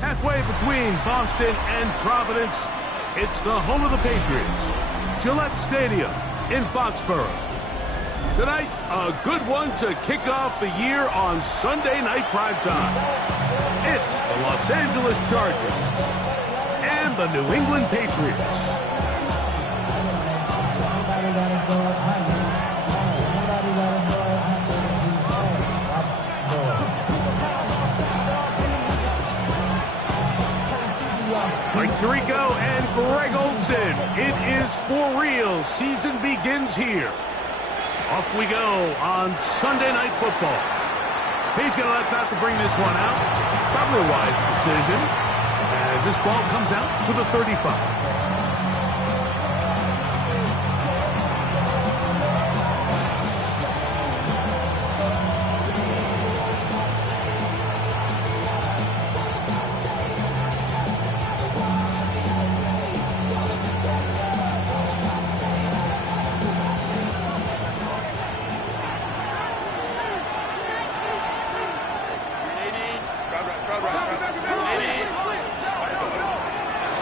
Halfway between Boston and Providence, it's the home of the Patriots, Gillette Stadium in Foxborough. Tonight, a good one to kick off the year on Sunday night primetime. It's the Los Angeles Chargers and the New England Patriots. Mike Tirico and Greg Olsen. It is for real. Season begins here. Off we go on Sunday Night Football. He's going to let that to bring this one out. Probably a wise decision as this ball comes out to the 35.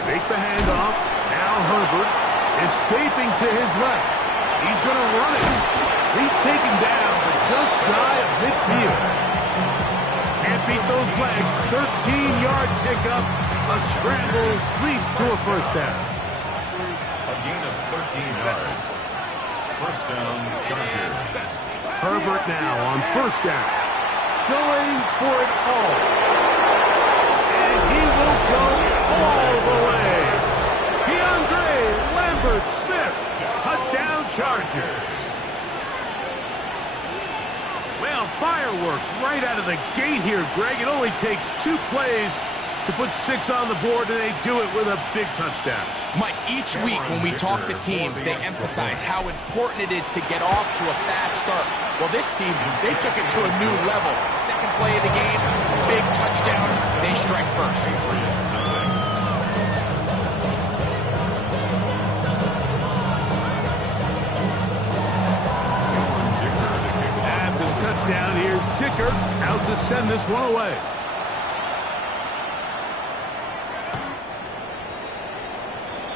Fake the handoff. Now Herbert escaping to his left. He's going to run it. He's taken down, but just shy of midfield. Can't beat those legs. 13-yard pickup. A scramble leads to a first down. A gain of 13 yards. First down, Chargers. Herbert now on first down. Going for it all. And he will go all the way. DeAndre Lambert-Smith, touchdown Chargers. Well, fireworks right out of the gate here, Greg. It only takes 2 plays to put 6 on the board, and they do it with a big touchdown. Mike, each week when we talk to teams, they emphasize how important it is to get off to a fast start. Well, this team, they took it to a new level. Second play of the game, big touchdown. They strike first. After the touchdown, here's Dicker out to send this one away.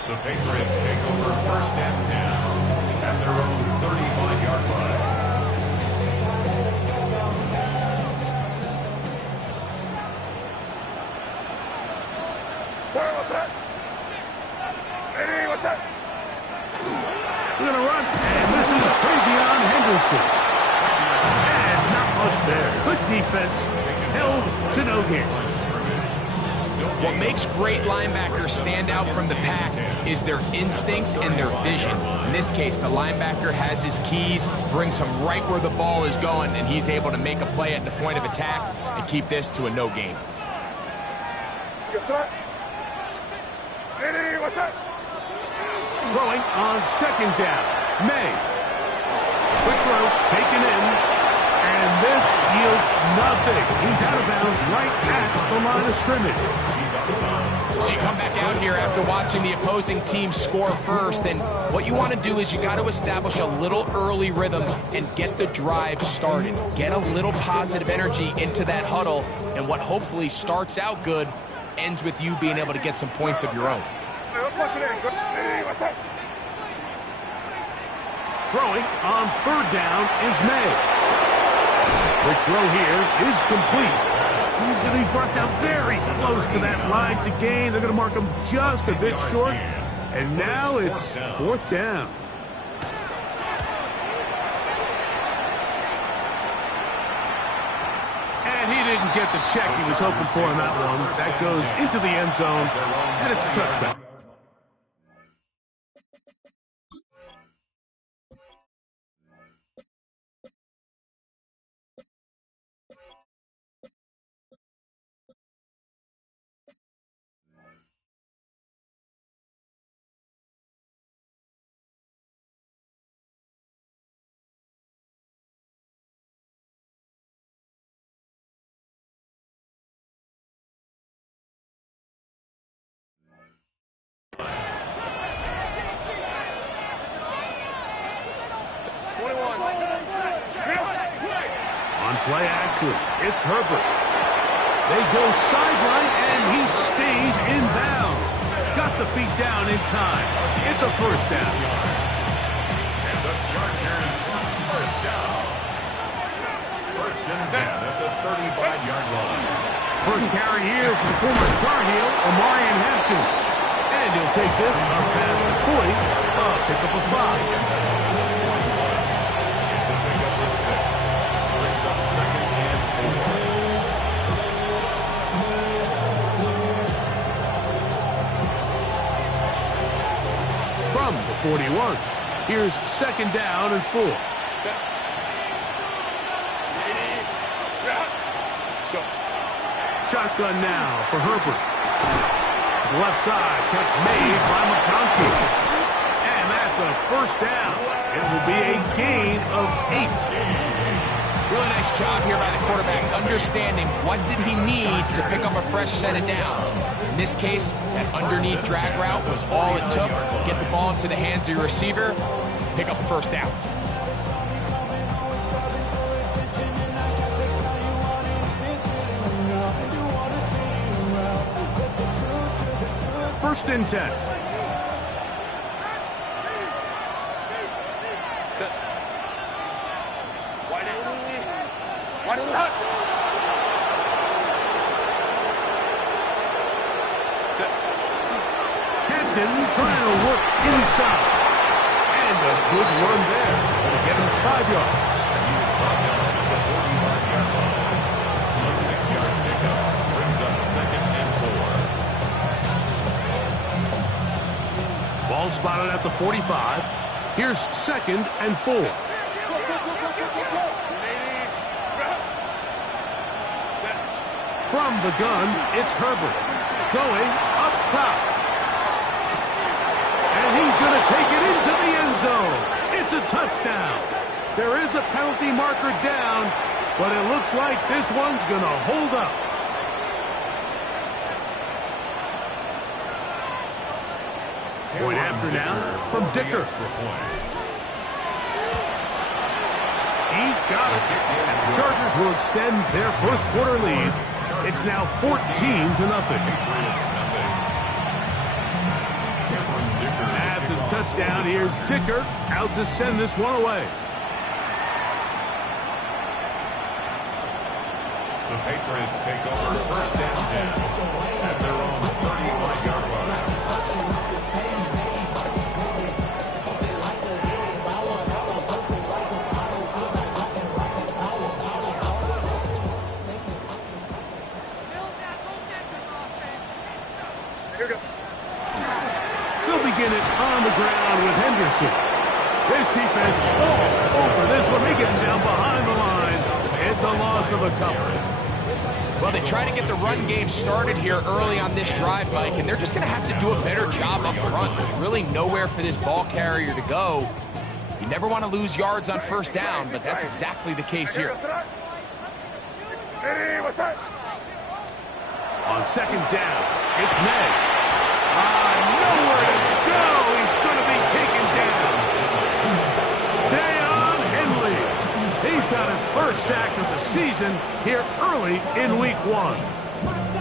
The Patriots take over first and 10 at their own 35-yard line. What's that? Hey, what's that? We're going to run, and this is Travion Henderson. And not much there. Good defense, held to no gain. What makes great linebackers stand out from the pack is their instincts and their vision. In this case, the linebacker has his keys, brings him right where the ball is going, and he's able to make a play at the point of attack and keep this to a no gain. What's that? Throwing on second down. May. Quick throw, taken in, and this yields nothing. He's out of bounds right at the line of scrimmage. So you come back out here after watching the opposing team score first, and what you want to do is you got to establish a little early rhythm and get the drive started. Get a little positive energy into that huddle, and what hopefully starts out good ends with you being able to get some points of your own. Throwing on third down is May. Quick throw here is complete. He's going to be brought down very close to that line to gain. They're going to mark him just a bit short. And now it's fourth down. And he didn't get the check he was hoping for in that one. That goes into the end zone, and it's a touchdown. On play action, it's Herbert. They go sideline, and he stays in bounds. Got the feet down in time. It's a first down. And the Chargers, first down. First and 10 at the 35-yard line. First carry here for the former Tar Heel, Marney. And he'll take this up past the 40, pick up a 5. It's a pick up of 6. Brings up second and 4. From the 41, here's second down and 4. Shotgun now for Herbert. Left side, catch made by McConkey. And that's a first down. It will be a gain of 8. Really nice job here by the quarterback, understanding what did he need to pick up a fresh set of downs. In this case, that underneath drag route was all it took. Get the ball into the hands of your receiver, pick up a first down. First and 10. Hampton trying to work inside. And a good run there to get him 5 yards. He was brought down at the 45-yard line. A 6-yard pickup brings up second and 4. Ball spotted at the 45. Here's second and 4. From the gun, it's Herbert. Going up top. And he's going to take it into the end zone. It's a touchdown. There is a penalty marker down, but it looks like this one's going to hold up. Point after now from Dicker. He's got it. And the Chargers will extend their first quarter lead. It's now 14-0. After the touchdown, here's Dicker out to send this one away. The Patriots take over first and 10 at their own 35-yard line. They'll begin it on the ground with Henderson. This defense all over this one. They get him down behind the line. It's a loss of a couple. Well, they try to get the run game started here early on this drive, Mike, and they're just going to have to do a better job up front. There's really nowhere for this ball carrier to go. You never want to lose yards on first down, but that's exactly the case here. On second down, it's May. Nowhere to go. He's going to be taken down. Deion Henley. He's got his first sack of the season here early in week 1.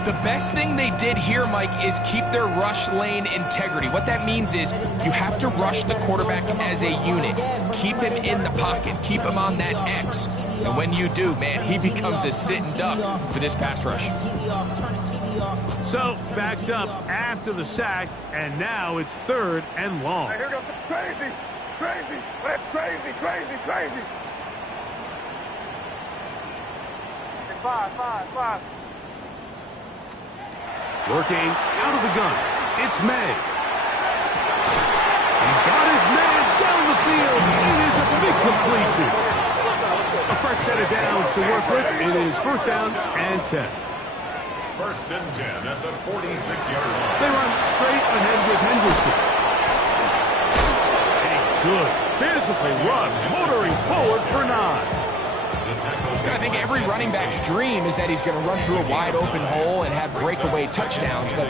The best thing they did here, Mike, is keep their rush lane integrity. What that means is you have to rush the quarterback as a unit. Keep him in the pocket. Keep him on that X. And when you do, man, he becomes a sitting duck for this pass rush. So, backed up after the sack, and now it's third and long. Here goes crazy. Five. Working out of the gun, it's May. He's got his man down the field. It is a big completion. A fresh set of downs to work with. It is first down and 10. First and 10 at the 46-yard line. They run straight ahead with Henderson. A good physical run, motoring forward for 9. I think every running back's dream is that he's going to run through a wide open hole and have breakaway touchdowns, but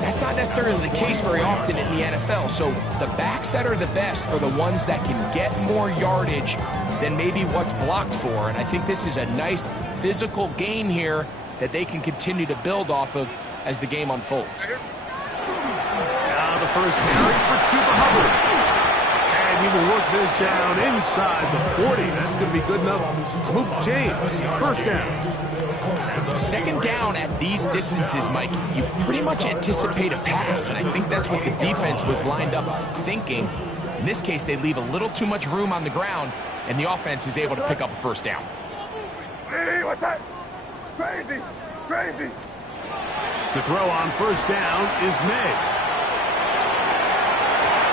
that's not necessarily the case very often in the NFL. So the backs that are the best are the ones that can get more yardage than maybe what's blocked for. And I think this is a nice physical game here that they can continue to build off of as the game unfolds. Now the first carry for Chuba Hubbard. And he will work this down inside the 40. That's going to be good enough to move James. First down. Second down at these distances, Mike, you pretty much anticipate a pass, and I think that's what the defense was lined up thinking. In this case, they leave a little too much room on the ground, and the offense is able to pick up a first down. Hey, what's that? Crazy! Crazy! To throw on first down is May.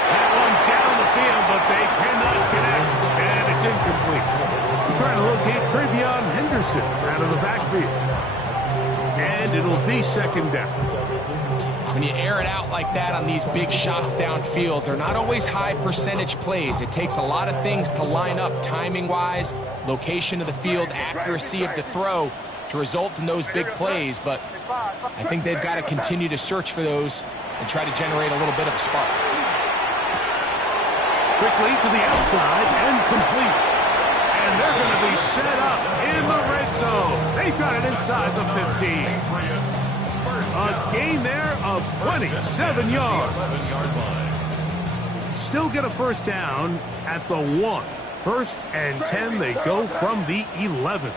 That one down the field, but they cannot connect, and it's incomplete. Trying to locate Travion Henderson out of the backfield. And it'll be second down. When you air it out like that on these big shots downfield, they're not always high percentage plays. It takes a lot of things to line up timing-wise, location of the field, accuracy of the throw to result in those big plays. But I think they've got to continue to search for those and try to generate a little bit of a spark. Quickly to the outside and complete. And they're going to be set up in the red zone. They've got it inside the 15. A gain there of 27 yards. Still get a first down at the 1. First and 10, they go from the 11.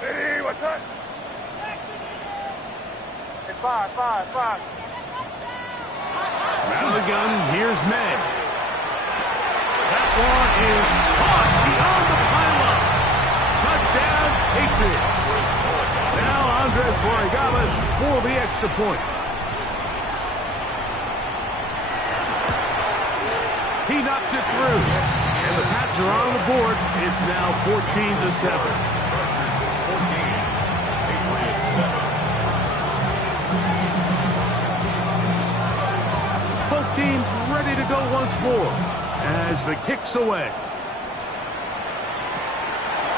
Hey, what's that? Hey, five. Out of the gun, here's May. That one is caught beyond the pylon. Touchdown, Patriots. Now Andres Borregales for the extra point. He knocks it through. And the Pats are on the board. It's now 14-7. Chargers 14, Patriots 7. Both teams ready to go once more as the kick's away.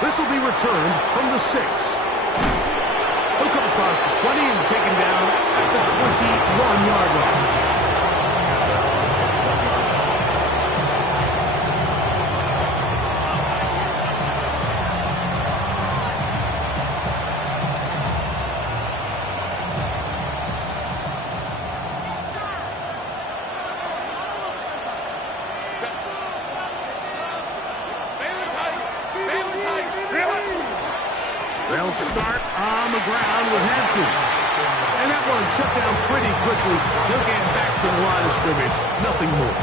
This will be returned from the 6. He'll come across the 20 and taken down at the 21-yard line. They'll start on the ground with Hampton. And that one shut down pretty quickly. He'll get back to the line of scrimmage. Nothing more.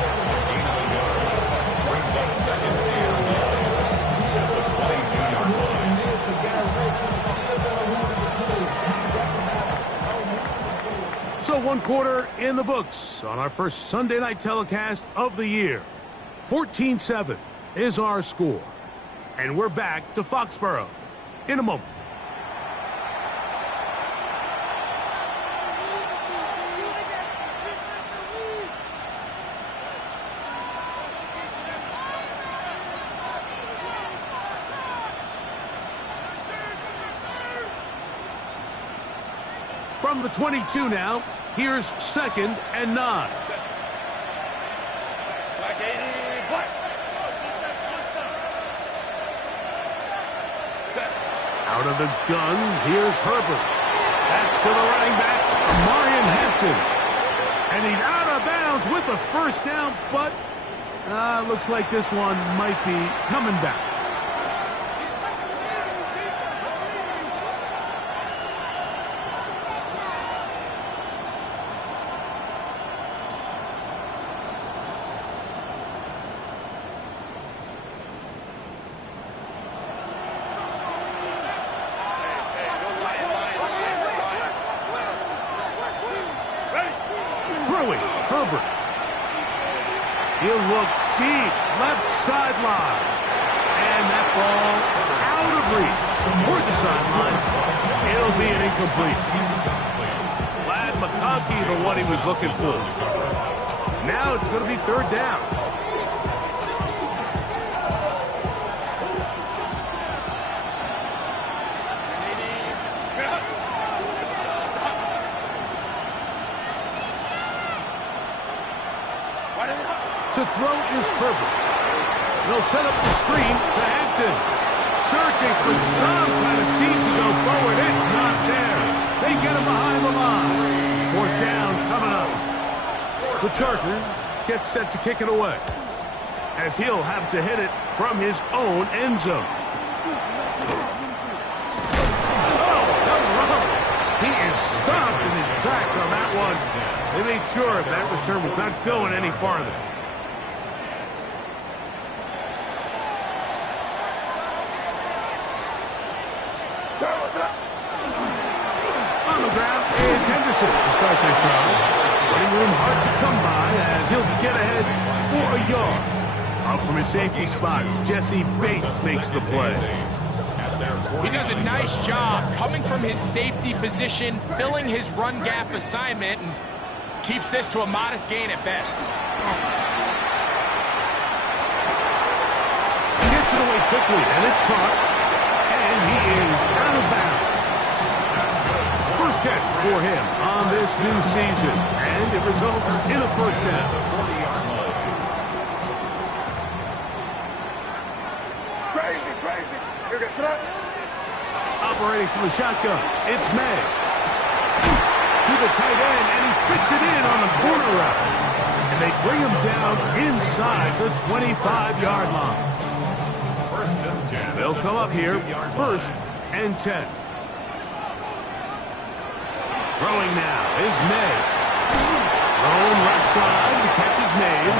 Brings up second and 9 at the 22-yard line. So 1 quarter in the books on our first Sunday night telecast of the year. 14-7 is our score. And we're back to Foxborough in a moment. From the 22 now, here's second and 9. Out of the gun, here's Herbert. That's to the running back, Marion Hampton. And he's out of bounds with the first down, but looks like this one might be coming back. Herbert. He'll look deep, left sideline. And that ball out of reach towards the sideline. It'll be an incompletion. Glad McConkey, the one he was looking for. Now it's going to be third down. To throw is Herbert. They'll set up the screen to Hampton. Searching for some kind of seam to go forward. It's not there. They get him behind the line. Fourth down coming up. The Chargers get set to kick it away, as he'll have to hit it from his own end zone. Oh, no run. He is stopped in his tracks on that one. They made sure that return was not going any farther. On the ground, it's Henderson to start this drive. Running room hard to come by as he'll get ahead for a yard. Up from his safety spot, Jesse Bates makes the play. He does a nice job coming from his safety position, filling his run gap assignment, and keeps this to a modest gain at best. He gets it away quickly, and it's caught. And he is out of bounds. First catch for him on this new season, and it results in a first down. Crazy, crazy. Here gets it up. Operating from the shotgun, it's May. To the tight end, and he fits it in on the corner route. And they bring him down inside the 25-yard line. First and 10. They'll come up here, first and 10. Throwing now is May. Thrown left side, the catch is made.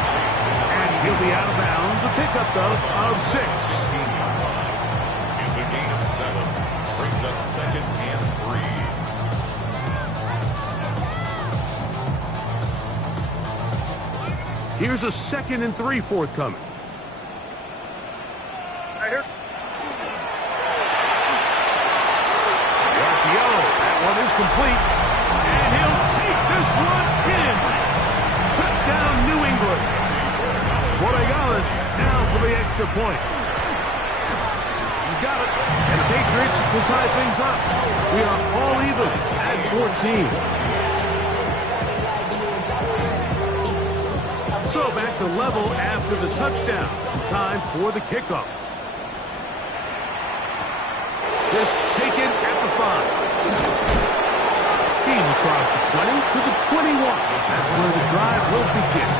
And he'll be out of bounds. A pickup, though, of 6. It's a gain of 7. Brings up second and 3. Here's a 2nd and 3 forthcoming. Right here. The RPO, that one is complete. And he'll take this one in. Touchdown, New England. Borregales now for the extra point. He's got it. And the Patriots will tie things up. We are all even at 14. So back to level after the touchdown. Time for the kickoff. This taken at the 5. He's across the 20 to the 21. That's where the drive will begin.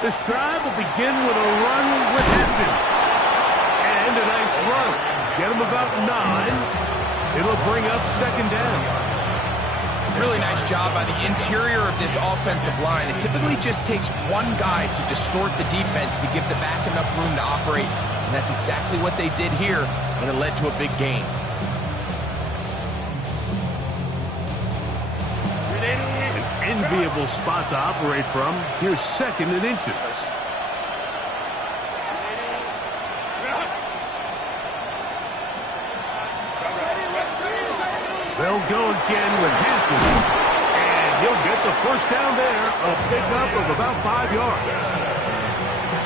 This drive will begin with a run with Hampton. And a nice run. Get him about 9. It'll bring up second down. Really nice job by the interior of this offensive line. It typically just takes one guy to distort the defense to give the back enough room to operate. And that's exactly what they did here, and it led to a big gain. An enviable spot to operate from. Here's 2nd and inches. They'll go again with Hampton. And he'll get the first down there. A pickup of about 5 yards.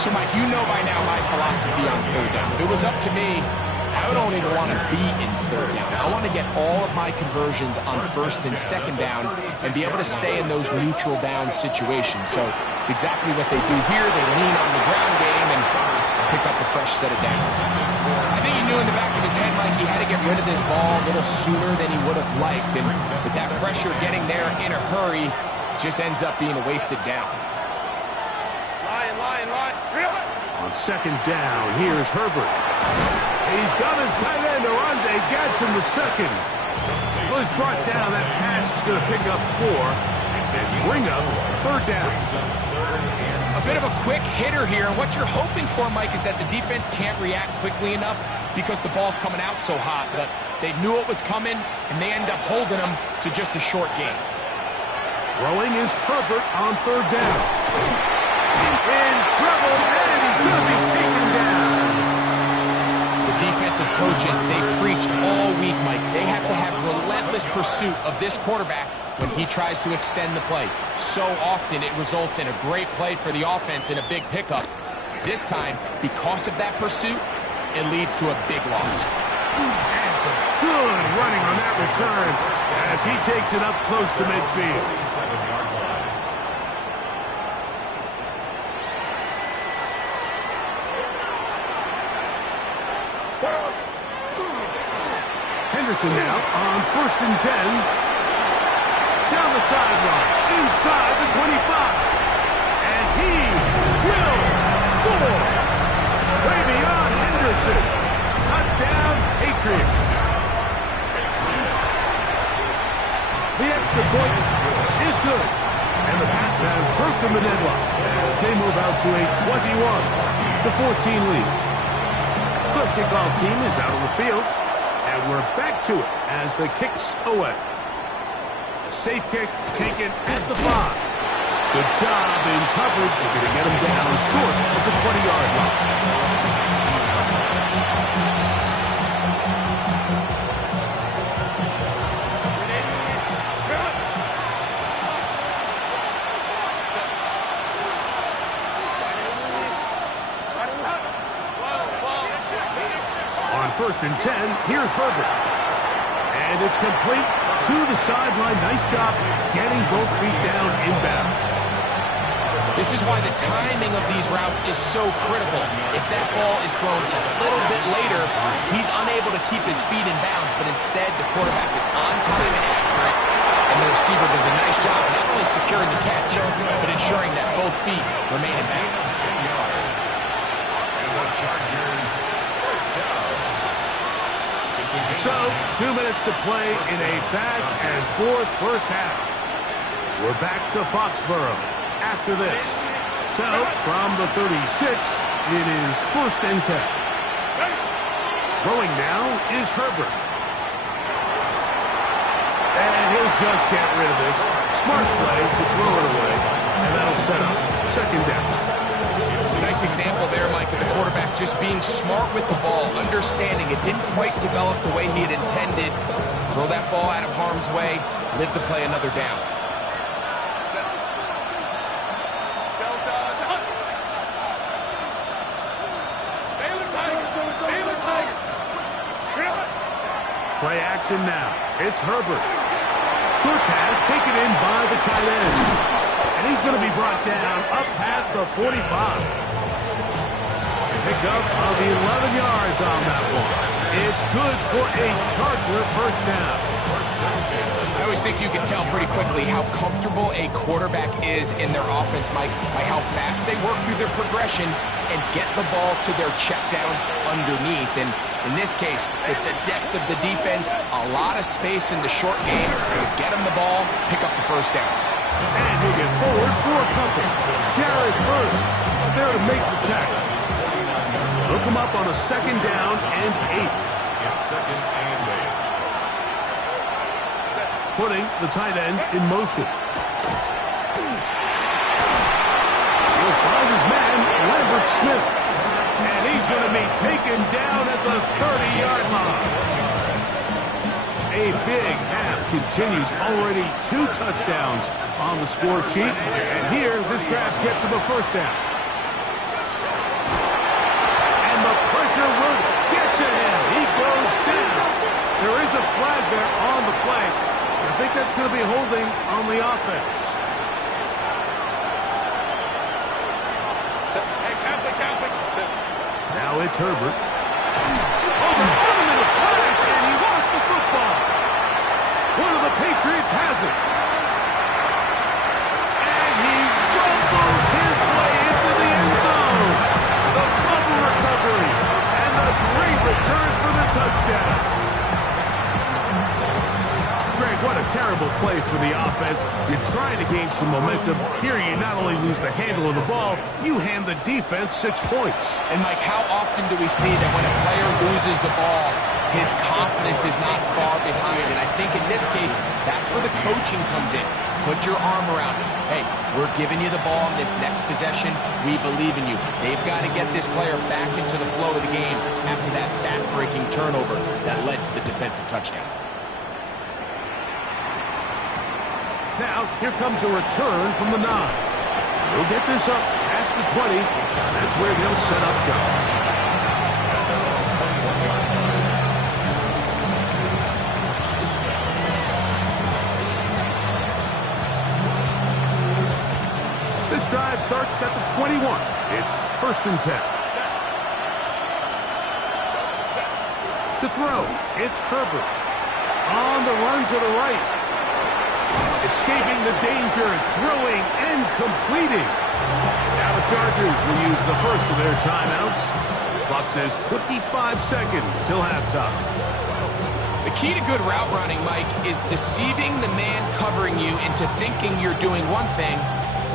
So, Mike, you know by now my philosophy on third down. If it was up to me, I don't even want to be in third down. I want to get all of my conversions on first and second down and be able to stay in those neutral down situations. So it's exactly what they do here. They lean on the ground game and pick up a fresh set of downs. I think he knew in the back of his head, Mike, he had to get rid of this ball a little sooner than he would have liked. And with that pressure getting there in a hurry, just ends up being a wasted down. Line. On second down, here's Herbert. He's got his tight end, Arande Gadsden the second. Well, he's brought down. That pass is going to pick up 4 and bring up third down. A bit of a quick hitter here, and what you're hoping for, Mike, is that the defense can't react quickly enough because the ball's coming out so hot. But they knew it was coming, and they end up holding them to just a short game. Throwing is Herbert on third down. In trouble, and he's going to be taken down. The defensive coaches, they preached all week, Mike. They have to have relentless pursuit of this quarterback when he tries to extend the play. So often it results in a great play for the offense and a big pickup, This time, because of that pursuit, it leads to a big loss. And some good running on that return as he takes it up close to midfield. 47-yard line. Henderson now on 1st and 10. Down the sideline, inside the 25. And he will score. Way beyond Henderson. Touchdown, Patriots. The extra point is good. And the Pats have broken the deadlock as they move out to a 21-14 lead. The kickoff team is out on the field. And we're back to it as the kick's away. A safe kick taken at the 5. Good job in coverage. They're going to get him down short of the 20-yard line. On 1st and 10, here's Herbert. And it's complete to the sideline. Nice job getting both feet down inbounds. This is why the timing of these routes is so critical. If that ball is thrown a little bit later, he's unable to keep his feet in bounds, but instead the quarterback is on time and accurate, and the receiver does a nice job not only securing the catch, but ensuring that both feet remain in bounds. 10 yards. And the Chargers first down. So, 2 minutes to play in a back-and-forth first half. We're back to Foxborough after this. So, from the 36, it is 1st and 10. Throwing now is Herbert. And he'll just get rid of this. Smart play to throw it away. And that'll set up 2nd down. Nice example there, Mike, of the quarterback just being smart with the ball, understanding it didn't quite develop the way he had intended. Throw that ball out of harm's way, live to play another down. Play action now. It's Herbert. Short pass taken in by the tight end. And he's going to be brought down up past the 45. Pickup of 11 yards on that one. It's good for a Charger first down. I always think you can tell pretty quickly how comfortable a quarterback is in their offense, Mike, by how fast they work through their progression and get the ball to their check down underneath. And in this case, with the depth of the defense, a lot of space in the short game, get him the ball, pick up the first down. And he'll get forward for a couple. Jared Hurst there to make the tackle. Look him up on a 2nd down and 8. It's 2nd and 8. Putting the tight end in motion. He'll find his man, Lambert Smith. And he's going to be taken down at the 30-yard line. A big half continues. Already 2 touchdowns on the score sheet. And here, this grab gets him a first down. And the pressure will get to him. He goes down. There is a flag there on the play. I think that's going to be holding on the offense. Now it's Herbert. Overrun him in a flash, and he lost the football. One of the Patriots has it. And he rumbles his way into the end zone. The fumble recovery, and the great return for the touchdown. Greg, what a terrible play for the offense. You're trying to gain some momentum. Here you not only lose the handle of the ball, you hand the defense 6 points. And, Mike, how often do we see that when a player loses the ball, his confidence is not far behind? And I think in this case, that's where the coaching comes in. Put your arm around him. Hey, we're giving you the ball in this next possession. We believe in you. They've got to get this player back into the flow of the game after that back-breaking turnover that led to the defensive touchdown. Now, here comes a return from the 9. He'll get this up past past the 20. That's where they'll set up shop. This drive starts at the 21. It's 1st and 10. To throw, it's Herbert. On the run to the right. Escaping the danger, throwing and completing. Now the Chargers will use the first of their timeouts. Clock says 25 seconds till halftime. The key to good route running, Mike, is deceiving the man covering you into thinking you're doing one thing,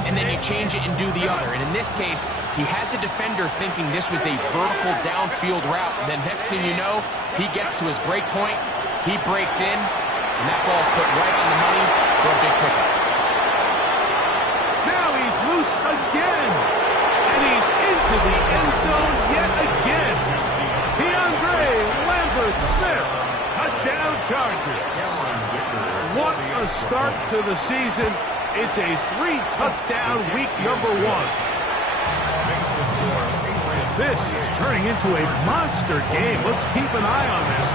and then you change it and do the other. And in this case, he had the defender thinking this was a vertical downfield route. And then next thing you know, he gets to his break point, he breaks in, and that ball's put right on the money for a big pickup. Now he's loose again. And he's into the end zone yet again. DeAndre Lambert-Smith, touchdown Chargers. What a start to the season. It's a 3-touchdown week number 1. This is turning into a monster game. Let's keep an eye on this.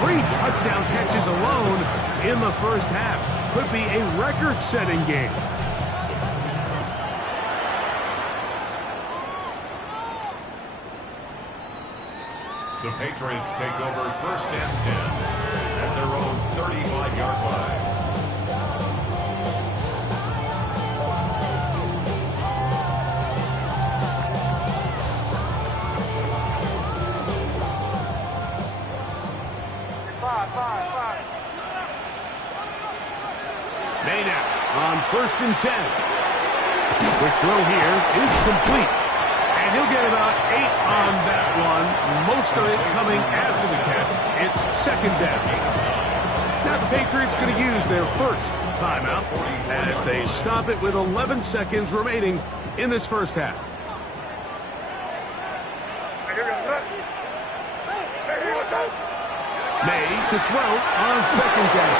3 touchdown catches alone in the first half. Could be a record-setting game. The Patriots take over 1st and 10 at their own 35-yard line. Maynard on 1st and 10. Quick throw here is complete. And he'll get about 8 on that one. Most of it coming after the catch. It's 2nd down. Now the Patriots going to use their first timeout as they stop it with 11 seconds remaining in this first half. May to throw on 2nd down.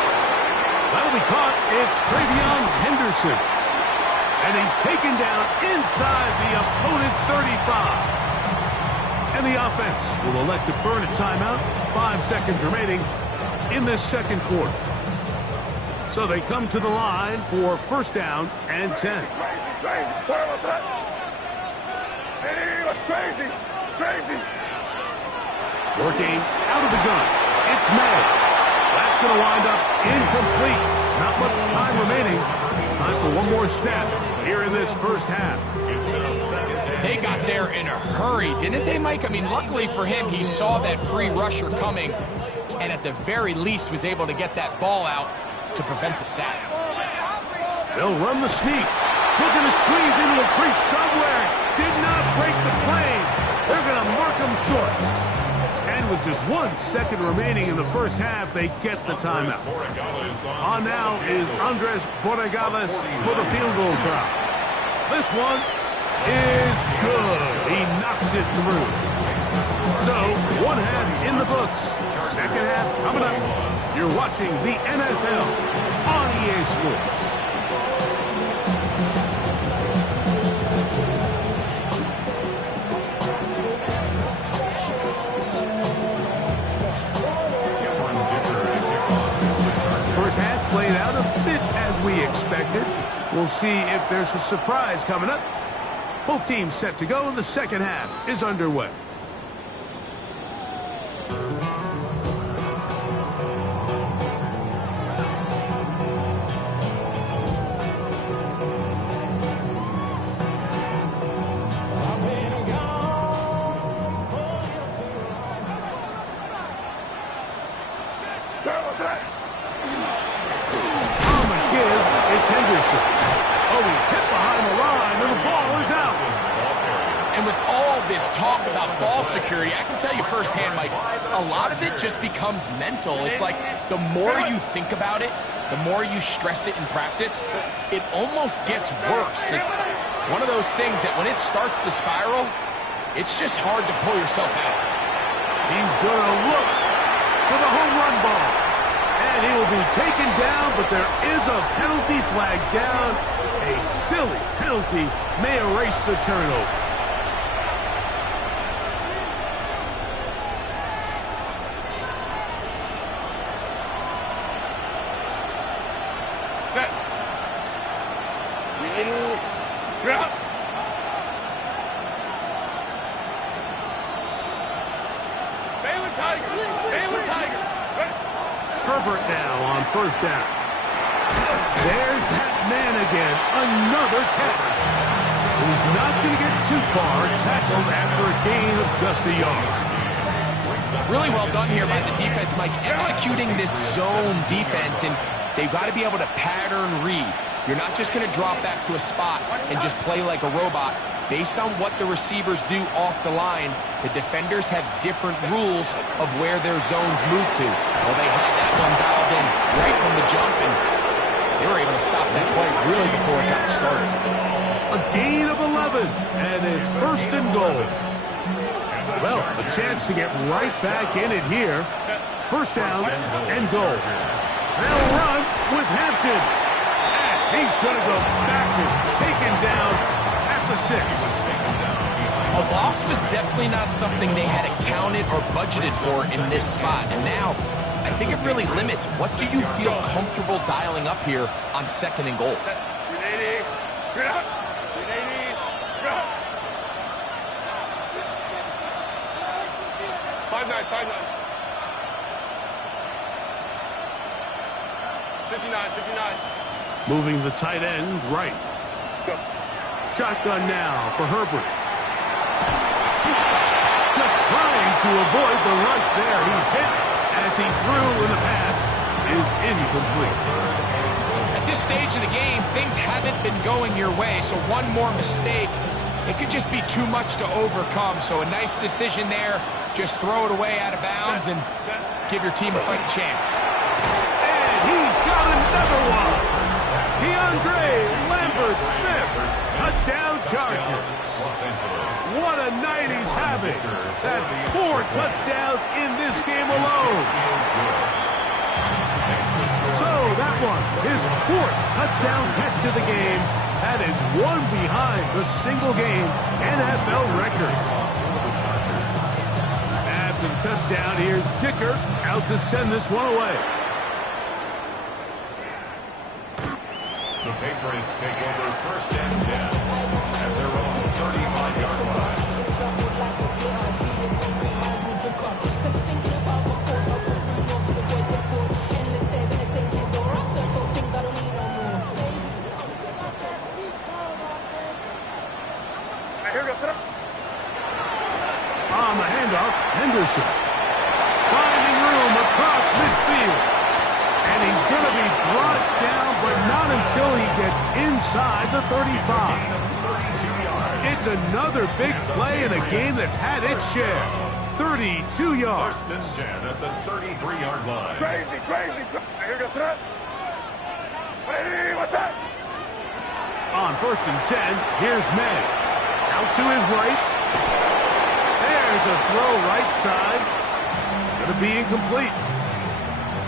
That'll be caught. It's Travion Henderson. And he's taken down inside the opponent's 35. And the offense will elect to burn a timeout. 5 seconds remaining in this second quarter. So they come to the line for 1st down and 10. Working out of the gun. It's May. That's going to wind up incomplete. Not much time remaining. Time for one more snap here in this first half. They got there in a hurry, didn't they, Mike? I mean, luckily for him, he saw that free rusher coming and at the very least was able to get that ball out to prevent the sack. They'll run the sneak. Looking to squeeze into a crease somewhere. Did not break the plane. They're going to mark him short. And with just 1 second remaining in the first half, they get the timeout. On now is Andres Borregales for the field goal try. This one is good. He knocks it through. So, 1 half in the books. Second half coming up. You're watching the NFL on EA Sports. Played out a bit as we expected. We'll see if there's a surprise coming up. Both teams set to go, and the second half is underway. Henderson. Oh, he's hit behind the line, and the ball is out. And with all this talk about ball security, I can tell you firsthand, Mike, a lot of it just becomes mental. It's like the more you think about it, the more you stress it in practice, it almost gets worse. It's one of those things that when it starts to spiral, it's just hard to pull yourself out. He's going to look for the home run ball. And He will be taken down, but there is a penalty flag down. A silly penalty may erase the turnover. Set. Drop. Baylor Tigers. Baylor Tigers. Herbert now on first down. There's that man again, another catch. He's not going to get too far, tackled after a gain of just a yard. Really well done here by the defense, Mike, executing this zone defense, and they've got to be able to pattern read. You're not just going to drop back to a spot and just play like a robot. Based on what the receivers do off the line, the defenders have different rules of where their zones move to. Well, they had that one dialed in right from the jump, and they were able to stop that play really before it got started. A gain of 11, and it's first and goal. Well, a chance to get right back in it here. First down and goal. They'll run with Hampton. And he's going to go backwards, taken down at the 6. A loss was definitely not something they had accounted or budgeted for in this spot. And now, I think it really limits what do you feel comfortable dialing up here on second and goal. 380. Drop. 380. Drop. 5-9. 59. Moving the tight end right. Go. Shotgun now for Herbert. Just trying to avoid the rush there. He's hit as he threw, and the pass is incomplete. At this stage of the game, things haven't been going your way, so one more mistake, it could just be too much to overcome. So a nice decision there. Just throw it away out of bounds and give your team a fighting chance. And he's got another one. DeAndre Lambert-Smith, touchdown Chargers. What a night he's having. That's 4 touchdowns in this game alone. So that one, his 4th touchdown catch of the game. That is one behind the single-game NFL record. After the touchdown, here's Dicker out to send this one away. The Patriots take over first and 10 at their own 35-yard line. Here we go. Set up. On the handoff, Henderson. Finding room across midfield. And he's going to be brought down, but not until he gets inside the 35. It's another big play in a game that's had its share. 32 yards. First and 10 at the 33-yard line. Crazy. Here we go. Set up. Hey, what's that? On first and 10, here's May. Out to his right. There's a throw right side. Going to be incomplete.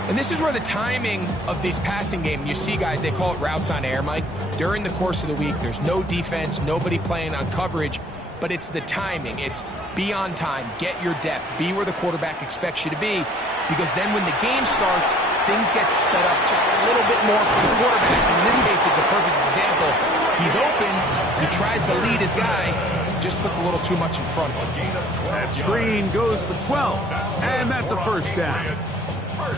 And this is where the timing of these passing game, you see guys, they call it routes on air, Mike. During the course of the week, there's no defense, nobody playing on coverage, but it's the timing. It's be on time, get your depth, be where the quarterback expects you to be, because then when the game starts, things get sped up just a little bit more for the quarterback. In this case, it's a perfect example. He's open, he tries to lead his guy, just puts a little too much in front of him. That screen goes for 12, and that's a first down. All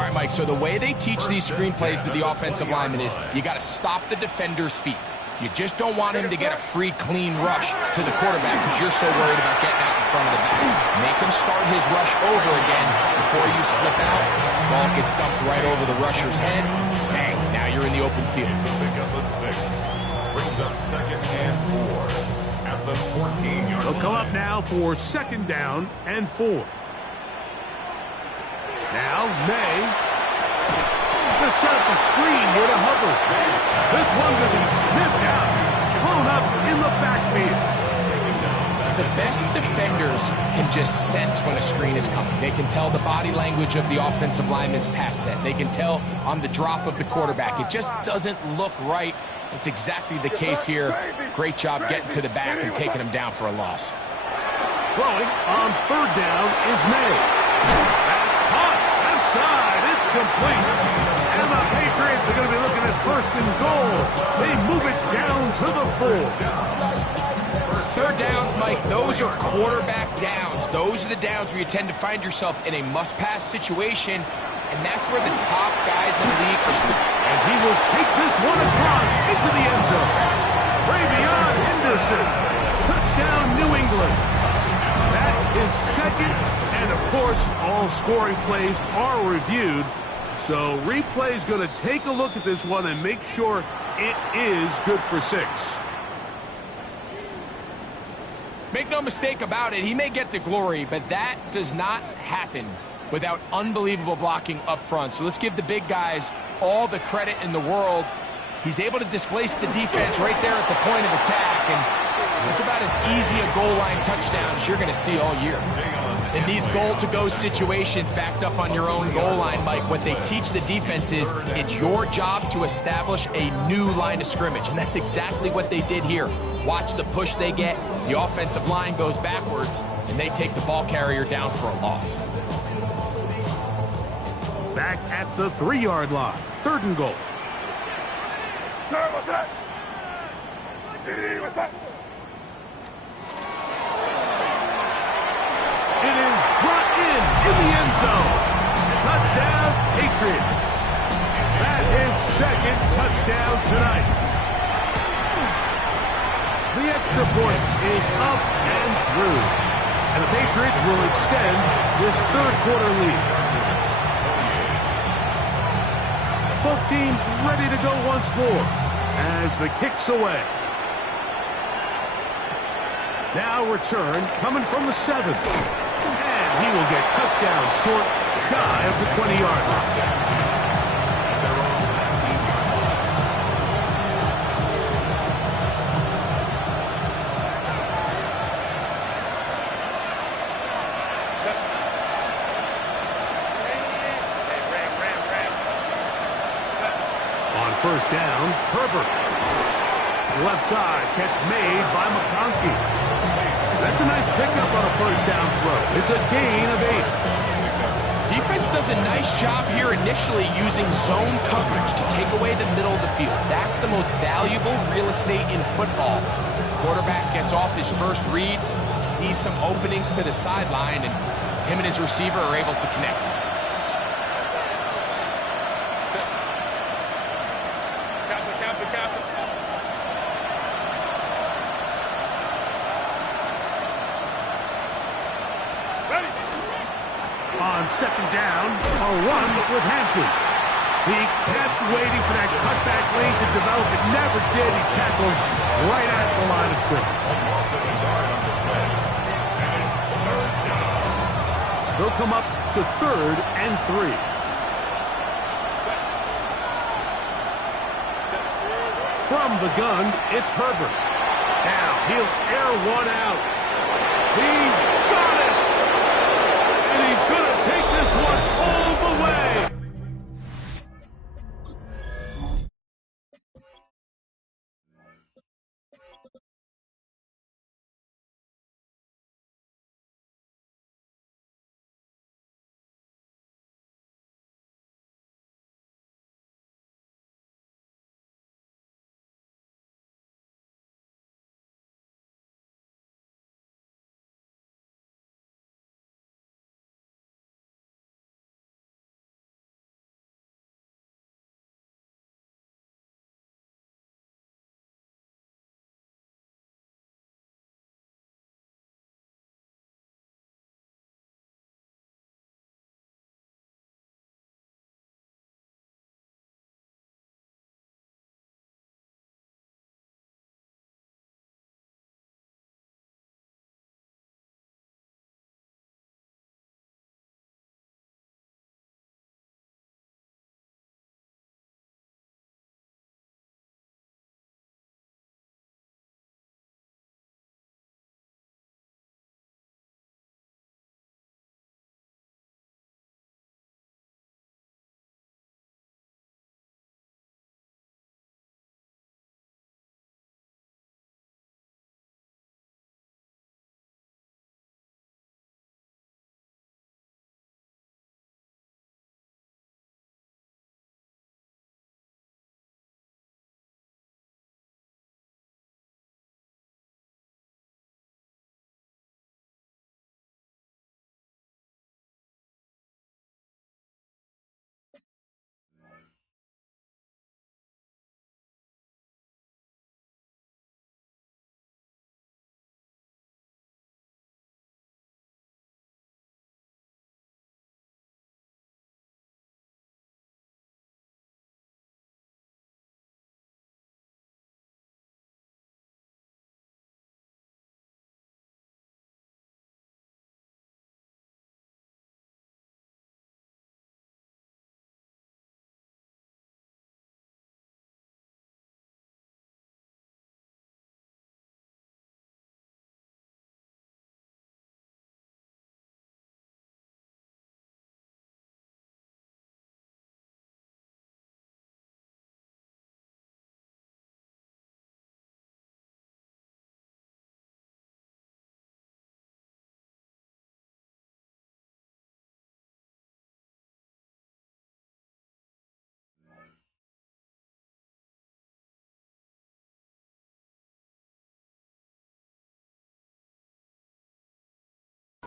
right, Mike, so the way they teach these screenplays to the offensive lineman is you got to stop the defender's feet. You just don't want him to get a free, clean rush to the quarterback because you're so worried about getting out in front of the back. Make him start his rush over again before you slip out. Ball gets dumped right over the rusher's head. Bang, now you're in the open field. It's a pickup of 6. Brings up second and 4 at the 14-yard line. They'll come up now for second down and 4. Now, May. To set up the screen here to Hubbard. This one going to be sniffed out. Thrown up in the backfield. the best defenders can just sense when a screen is coming. They can tell the body language of the offensive lineman's pass set. They can tell on the drop of the quarterback. It just doesn't look right. It's exactly the case here. Great job getting to the back and taking him down for a loss. Throwing on third down is made. That's caught. Left side. It's complete. And the Patriots are going to be looking at first and goal. They move it down to the 4. Third downs, Mike, those are quarterback downs. Those are the downs where you tend to find yourself in a must-pass situation, and that's where the top guys in the league are sitting. And he will take this one across into the end zone. Travion Henderson. Touchdown, New England. That is second, and of course, all scoring plays are reviewed. So replay's going to take a look at this one and make sure it is good for 6. Make no mistake about it, he may get the glory, but that does not happen without unbelievable blocking up front. So let's give the big guys all the credit in the world. He's able to displace the defense right there at the point of attack, and it's about as easy a goal line touchdown as you're going to see all year. In these goal-to-go situations backed up on your own goal line, Mike, what they teach the defense is it's your job to establish a new line of scrimmage, and that's exactly what they did here. Watch the push they get. The offensive line goes backwards, and they take the ball carrier down for a loss. Back at the 3-yard line. Third and goal. What's that? What's that? It is brought in the end zone. Touchdown, Patriots. That is second touchdown tonight. The extra point is up and through. And the Patriots will extend this third-quarter lead. Both teams ready to go once more as the kick's away. Now return coming from the 7. And he will get cut down short, shy of the 20-yard line. First down, Herbert. Left side, catch made by McConkey. That's a nice pickup on a first down throw. It's a gain of 8. Defense does a nice job here initially using zone coverage to take away the middle of the field. That's the most valuable real estate in football. Quarterback gets off his first read, sees some openings to the sideline, and him and his receiver are able to connect. On second down, a run with Hampton. He kept waiting for that cutback lane to develop. It never did. He's tackled right at the line of scrimmage. They'll come up to 3rd and 3. From the gun, it's Herbert. Now he'll air one out. He's got it! And he's going to take this one all the way.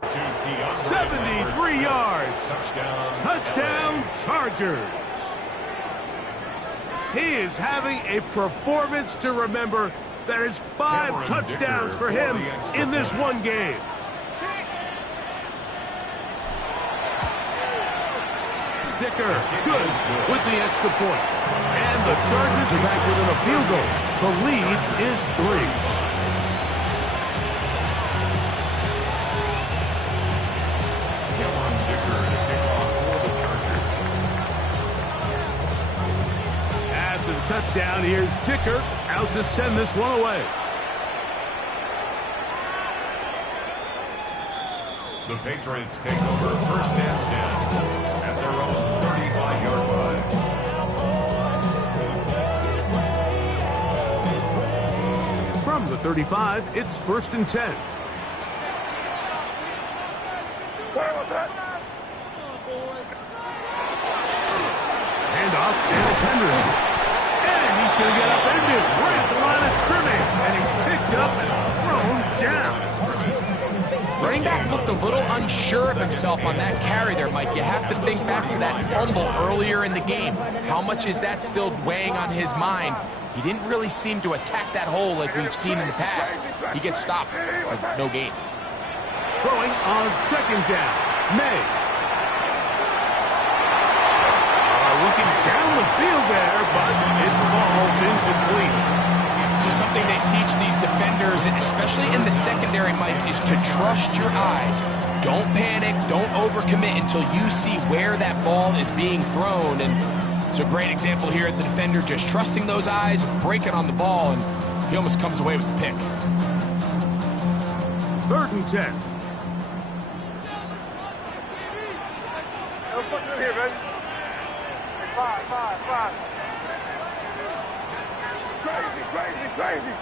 73 yards. Touchdown, Chargers. He is having a performance to remember. That is 5 touchdowns for him in this one game. Dicker, good with the extra point. And the Chargers are back within a field goal. The lead is 3. After the touchdown, here's Dicker out to send this one away. The Patriots take over 1st and 10 at their own 35-yard line. From the 35, it's 1st and 10. Handoff, and it's Henderson. And he's going to get upended right at the line of scrimmage. And he's picked up and thrown down. Running back looked a little unsure of himself on that carry there, Mike. You have to think back to that fumble earlier in the game. How much is that still weighing on his mind? He didn't really seem to attack that hole like we've seen in the past. He gets stopped for no gain. Throwing on 2nd down, May. Looking down the field there, but it falls incomplete. So something they teach these defenders, especially in the secondary, Mike, is to trust your eyes. Don't panic, don't overcommit until you see where that ball is being thrown. And it's a great example here of the defender just trusting those eyes, breaking on the ball, and he almost comes away with the pick. 3rd and 10. Let's put it in here, baby. 5. Crazy.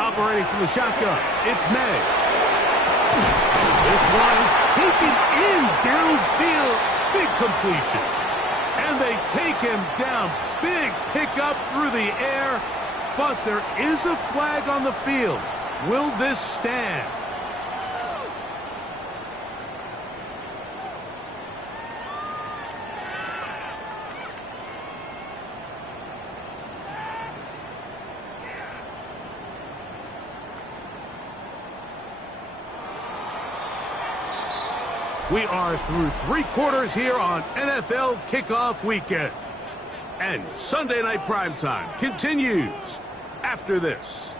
Operating from the shotgun, it's May. This one is taken in downfield. Big completion. And they take him down. Big pickup through the air. But there is a flag on the field. Will this stand? We are through 3 quarters here on NFL Kickoff Weekend. And Sunday Night Primetime continues after this.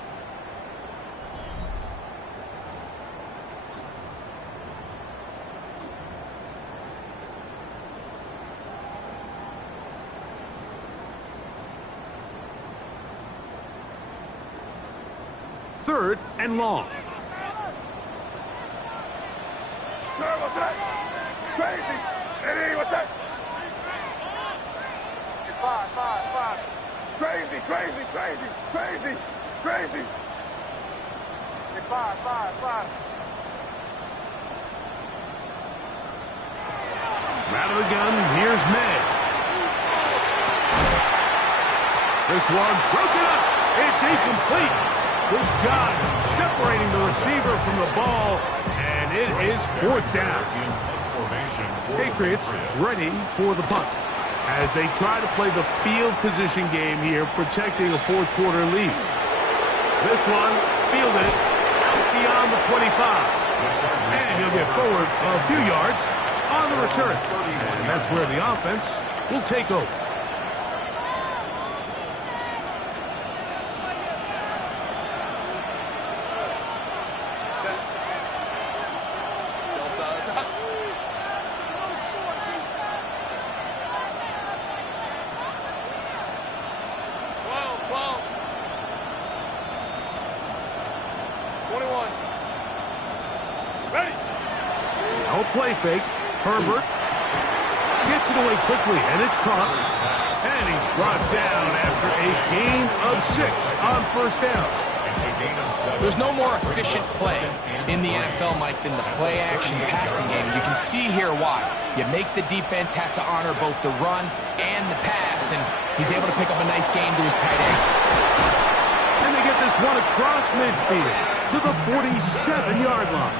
Third and long. What's that? Crazy. Eddie, what's that? 5. Crazy. 5. Out of the gun, here's May. This one broken up. It's incomplete. Good job separating the receiver from the ball. And it is 4th down. Patriots ready for the punt as they try to play the field position game here, protecting a 4th quarter lead. This one fielded out beyond the 25. And he'll get forward a few yards on the return. And that's where the offense will take over. Play fake. Herbert gets it away quickly, and it's caught. And he's brought down after a gain of 6 on 1st down. There's no more efficient play in the NFL, Mike, than the play-action passing game. You can see here why. You make the defense have to honor both the run and the pass, and he's able to pick up a nice gain to his tight end. And they get the this one across midfield to the 47-yard line.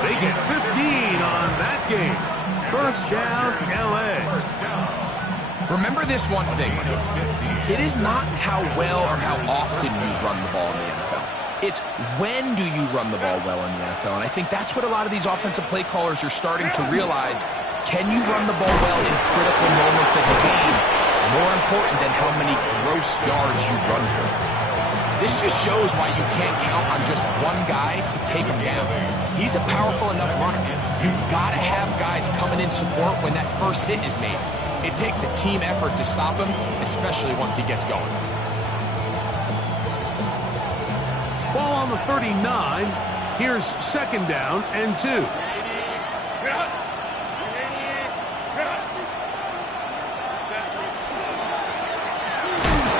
They get 15 on that game. First down, LA. Remember this one thing. It is not how well or how often you run the ball in the NFL. It's when do you run the ball well in the NFL. And I think that's what a lot of these offensive play callers are starting to realize. Can you run the ball well in critical moments of the game? More important than how many gross yards you run for. This just shows why you can't count on just one guy to take him down. He's a powerful enough runner. You've got to have guys coming in support when that first hit is made. It takes a team effort to stop him, especially once he gets going. Ball on the 39. Here's second down and 2.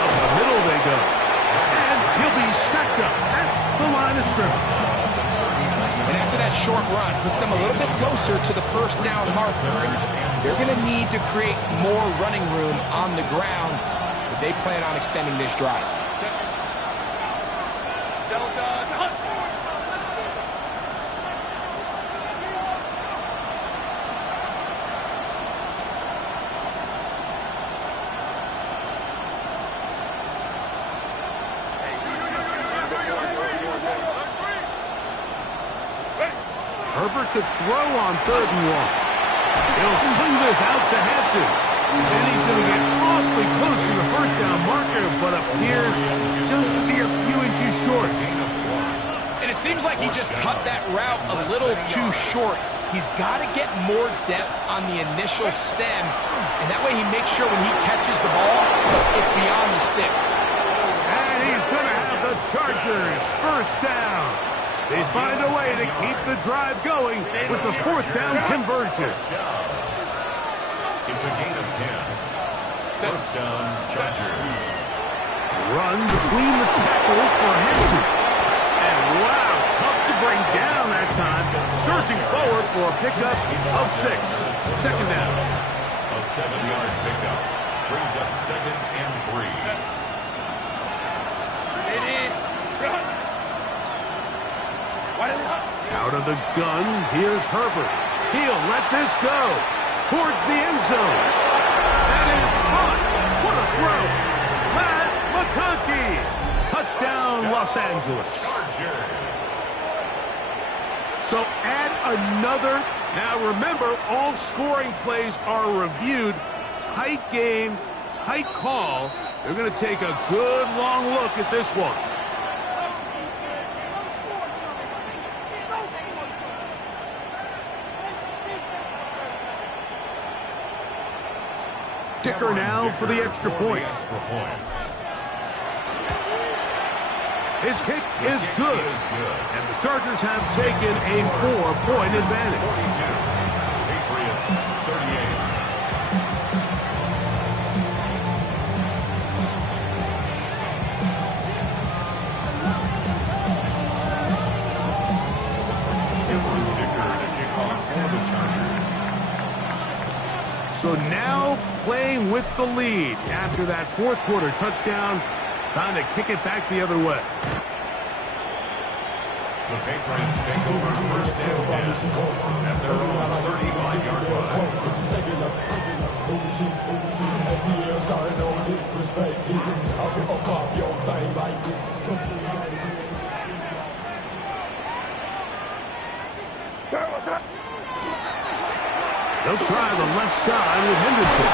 Up the middle they go. And he'll be stacked up at the line of scrimmage. And after that short run, puts them a little bit closer to the first down marker. And they're going to need to create more running room on the ground if they plan on extending this drive. Herbert to throw on 3rd and 1. He'll swing this out to Hampton. And he's going to get awfully close to the first down marker, but appears just to be a few inches short. And it seems like he just cut that route a little too short. He's got to get more depth on the initial stem, and that way he makes sure when he catches the ball, it's beyond the sticks. And he's going to have the Chargers first down. They find a way to keep the drive going with the 4th down conversion. It's a gain of 10. First down, Chargers. Run between the tackles for Hampton. And wow, tough to bring down that time. Surging forward for a pickup of 6. Second down. A 7-yard pickup brings up 2nd and 3. Out of the gun, here's Herbert. He'll let this go towards the end zone. That is caught. What a throw. Matt McConkey. Touchdown, Los Angeles. So add another. Now remember, all scoring plays are reviewed. Tight game, tight call. They're going to take a good long look at this one. Kicker now for the extra point. His kick is good. And the Chargers have taken a 4-point advantage. 42. Patriots 38. So now playing with the lead after that 4th quarter touchdown. Time to kick it back the other way. The Patriots take over first and 10 at their own 35-yard line. They'll try the left side with Henderson.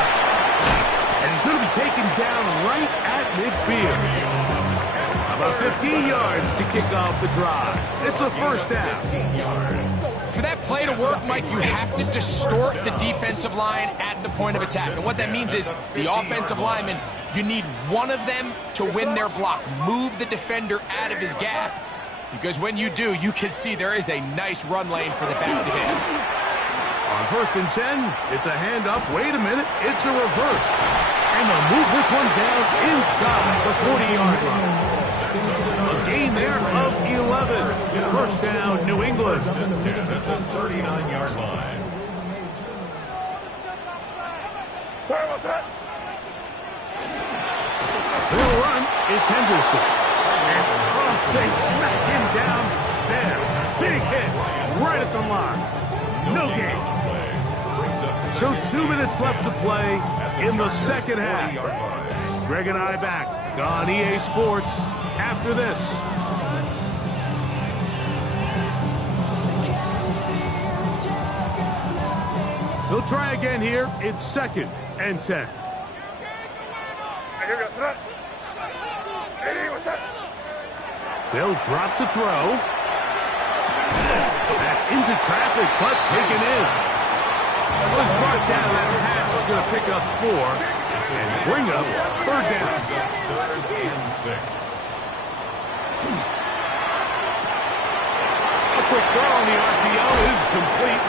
And he's going to be taken down right at midfield. About 15 yards to kick off the drive. It's a first down. For that play to work, Mike, you have to distort the defensive line at the point of attack. And what that means is the offensive lineman, you need one of them to win their block. Move the defender out of his gap. Because when you do, you can see there is a nice run lane for the back to hit. On 1st and 10, it's a handoff. Wait a minute, it's a reverse. And they'll move this one down inside the 40-yard line. A gain there of 11. First down, New England. 10 at the 39-yard line. They'll run. It's Henderson. They smack him down there. Big hit right at the line. No game. So 2 minutes left to play in the second half. Greg and I back on EA Sports after this. They'll try again here. It's 2nd and 10. They'll drop to throw. That's into traffic, but taken in. Was brought down. That pass is going to pick up 4 and bring up 3rd down. 3rd and 6. A quick throw on the RPO is complete.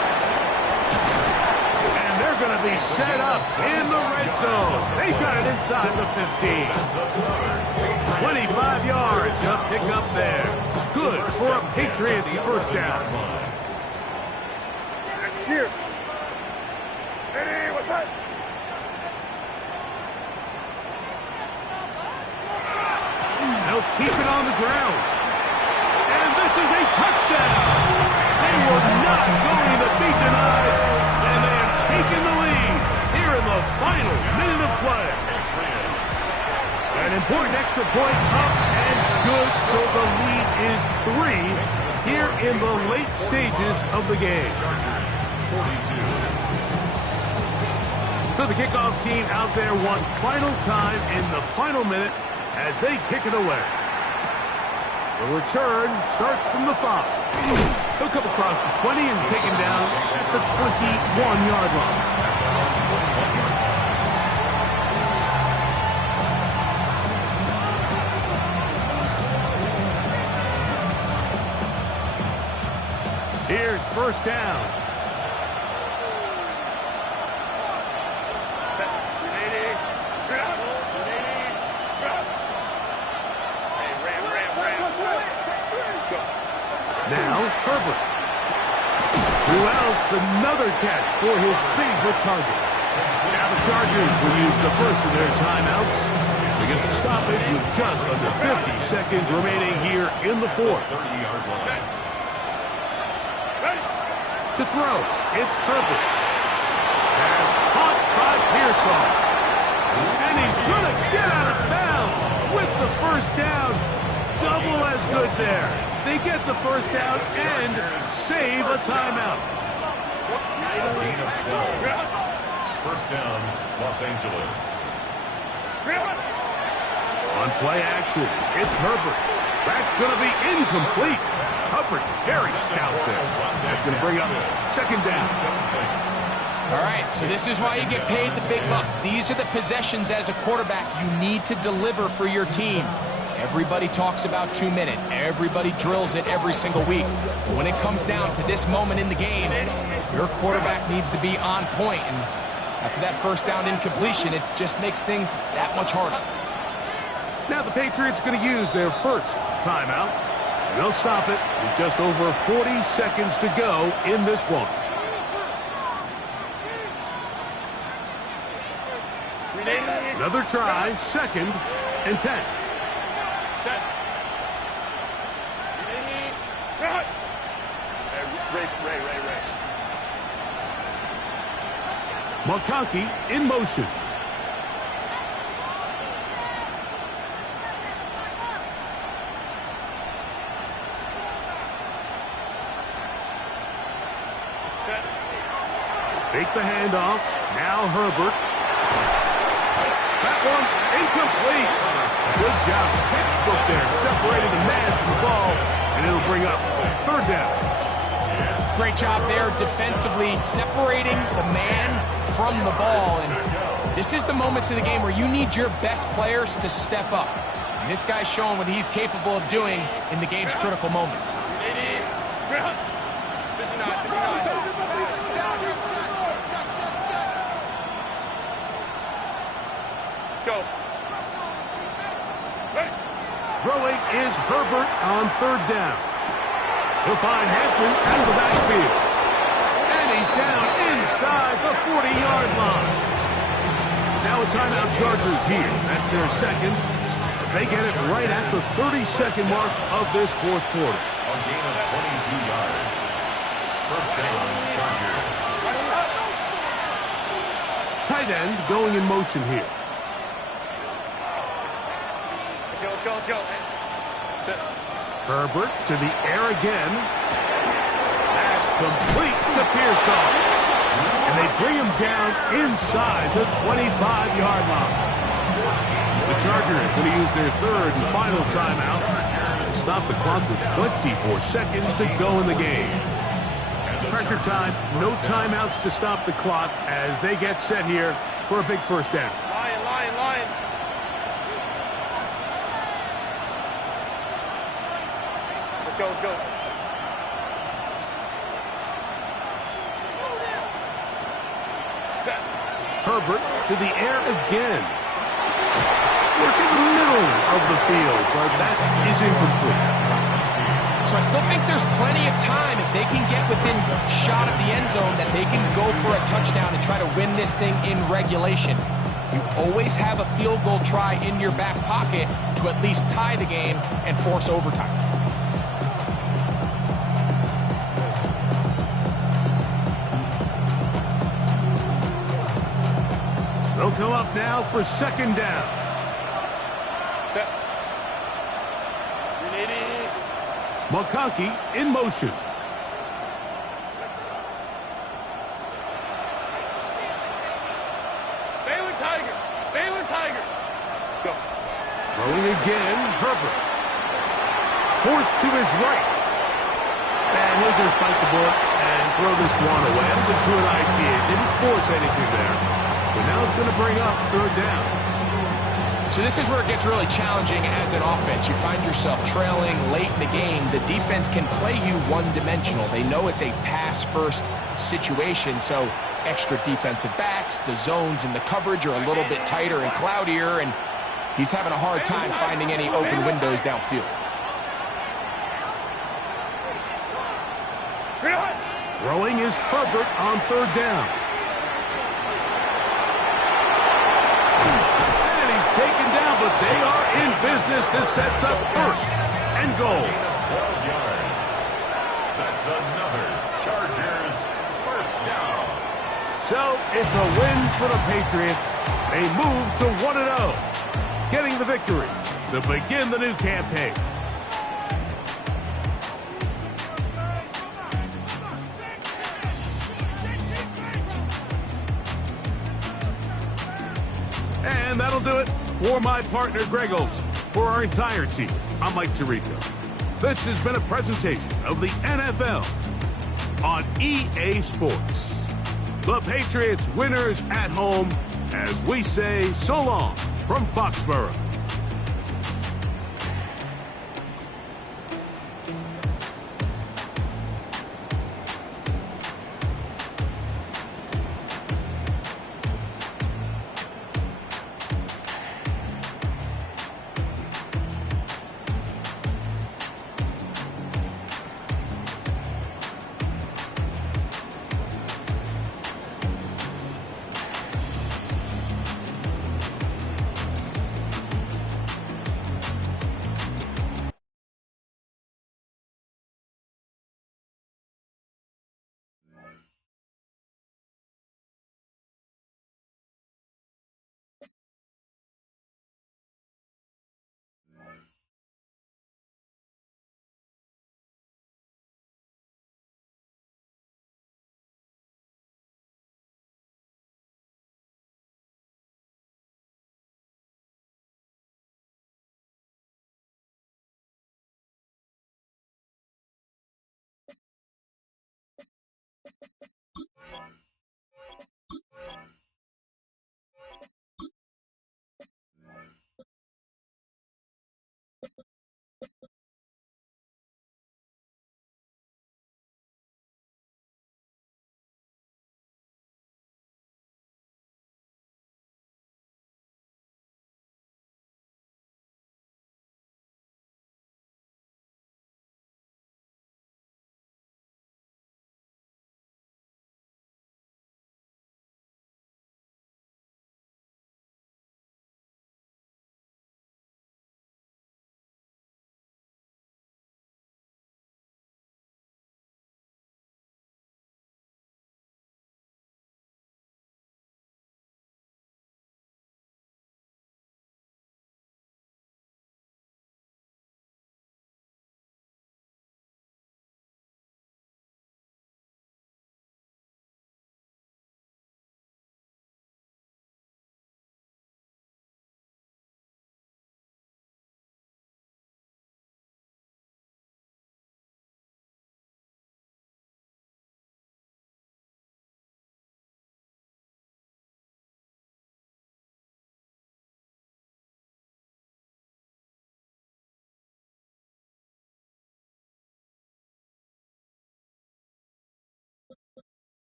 And they're going to be set up in the red zone. They've got it inside the 15. 25 yards to pick up there. Good for a Patriots first down. Here. Ready, what's that? They'll keep it on the ground. And this is a touchdown. They were not going to be denied. And they have taken the lead here in the final minute of play. An important extra point up and good, so the lead is 3 here in the late stages of the game. So the kickoff team out there one final time in the final minute as they kick it away. The return starts from the 5. He'll come across the 20 and take him down at the 21-yard line. Here's first down. Now Herbert. Who else? Another catch for his favorite target. Now the Chargers will use the first of their timeouts to get the stoppage with just under 50 seconds remaining here in the 4th. 30-yard line. To throw, it's Herbert. Pass caught by Pearsall. And he's going to get out of bounds with the first down. Double as good there. They get the first down and save a timeout. Gain of 12. First down, Los Angeles. On play action, it's Herbert. That's going to be incomplete. Hubbard's very stout there. That's going to bring up 2nd down. All right, so this is why you get paid the big bucks. These are the possessions as a quarterback you need to deliver for your team. Everybody talks about 2 minute. Everybody drills it every single week. But when it comes down to this moment in the game, your quarterback needs to be on point. And after that first down incompletion, it just makes things that much harder. Now the Patriots are going to use their first timeout. And they'll stop it with just over 40 seconds to go in this one. Another try, 2nd and 10. McConkey in motion. Fake the handoff. Now Herbert. That one incomplete. Good job. Textbook there. Separated the man from the ball. And it'll bring up 3rd down. Great job there defensively separating the man from the ball. And this is the moments of the game where you need your best players to step up. And this guy's showing what he's capable of doing in the game's critical moment. Go. Throwing is Herbert on 3rd down. He'll find Hampton out of the backfield. And he's down inside the 40-yard line. Now a timeout Chargers here. That's their 2nd. As They get it right at the 30-second mark of this fourth quarter. A gain of 22 yards. First down, Chargers. Tight end going in motion here. Let's go. Herbert to the air again. That's complete to Pearson. And they bring him down inside the 25-yard line. The Chargers going to use their third and final timeout. Stop the clock with 24 seconds to go in the game. Pressure time, no timeouts to stop the clock as they get set here for a big first down. Lion. Let's go. Herbert to the air again. Work in the middle of the field, but that is incomplete. So I still think there's plenty of time if they can get within shot of the end zone that they can go for a touchdown and try to win this thing in regulation. You always have a field goal try in your back pocket to at least tie the game and force overtime. They'll come up now for second down. McConkey in motion. Baylor Tiger. Let's go. Throwing again, Herbert. Forced to his right. And he'll just bite the bullet and throw this one away. That was a good idea. Didn't force anything there. But now it's going to bring up third down. So this is where it gets really challenging as an offense. You find yourself trailing late in the game. The defense can play you one-dimensional. They know it's a pass-first situation, so extra defensive backs, the zones and the coverage are a little bit tighter and cloudier, and he's having a hard time finding any open windows downfield. Throwing is Herbert on third down. Taken down, but they are in business. This sets up first and goal. 12 yards. That's another Chargers first down. So it's a win for the Patriots. They move to 1-0, getting the victory to begin the new campaign. And that'll do it for my partner, Greg Olson. For our entire team, I'm Mike Tirico. This has been a presentation of the NFL on EA Sports. The Patriots winners at home as we say so long from Foxborough.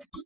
You